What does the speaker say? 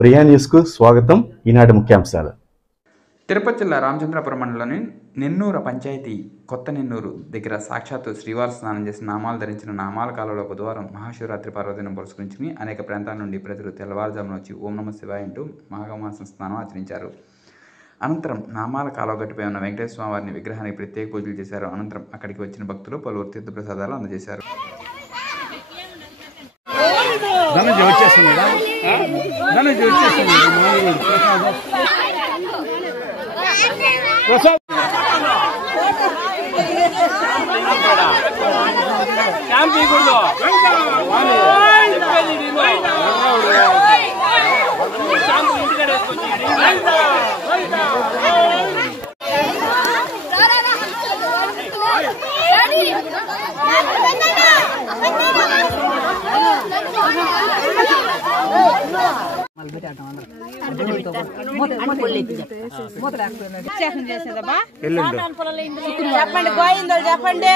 ప్రియా న్యూస్కు స్వాగతం. ఈనాటి ముఖ్యాంశాలు. తిరుపతి జిల్లా రామచంద్రపురం మండలంలోని నెన్నూరు పంచాయతీ కొత్త నెన్నూరు దగ్గర సాక్షాత్తు శ్రీవారి స్నానం చేసి నామాలు ధరించిన నామాల కాలంలో బుధవారం మహాశివరాత్రి పర్వదినం పురస్కరించుకుని అనేక ప్రాంతాల నుండి ప్రజలు తెల్లవారుజామున వచ్చి ఓం నమః శివాయ అంటూ మాఘమాసం స్నానం ఆచరించారు. అనంతరం నామాల కాలువ గట్టుపై ఉన్న వెంకటేశ్వర స్వామి వారిని విగ్రహానికి ప్రత్యేక పూజలు చేశారు. అనంతరం అక్కడికి వచ్చిన భక్తులు పలువురు తీర్థప్రసాదాలు అందజేశారు. చెప్పండి గోయిందో చెప్పండి.